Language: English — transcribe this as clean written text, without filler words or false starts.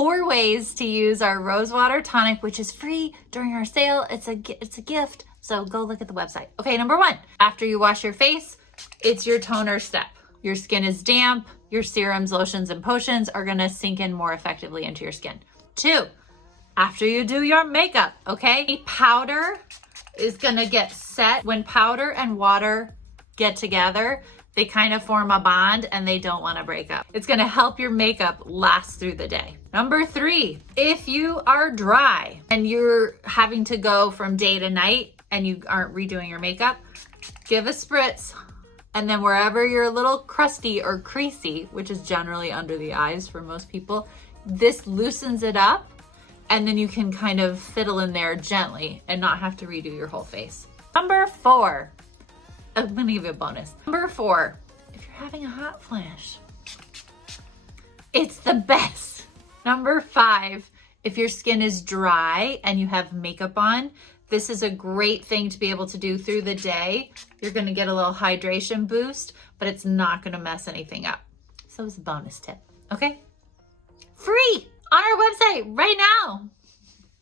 4 ways to use our Rosewater Tonic, which is free during our sale. It's a gift, so go look at the website. Okay, number 1, after you wash your face, it's your toner step. Your skin is damp, your serums, lotions, and potions are gonna sink in more effectively into your skin. 2, after you do your makeup, okay? Powder is gonna get set. When powder and water get together, they kind of form a bond and they don't wanna break up. It's gonna help your makeup last through the day. Number 3, if you are dry and you're having to go from day to night and you aren't redoing your makeup, give a spritz. And then wherever you're a little crusty or creasy, which is generally under the eyes for most people, this loosens it up, and then you can kind of fiddle in there gently and not have to redo your whole face. Number 4, I'm gonna give you a bonus. Number 4, if you're having a hot flash, it's the best. Number 5, if your skin is dry and you have makeup on, this is a great thing to be able to do through the day. You're gonna get a little hydration boost, but it's not gonna mess anything up. So it's a bonus tip, okay? Free on our website right now.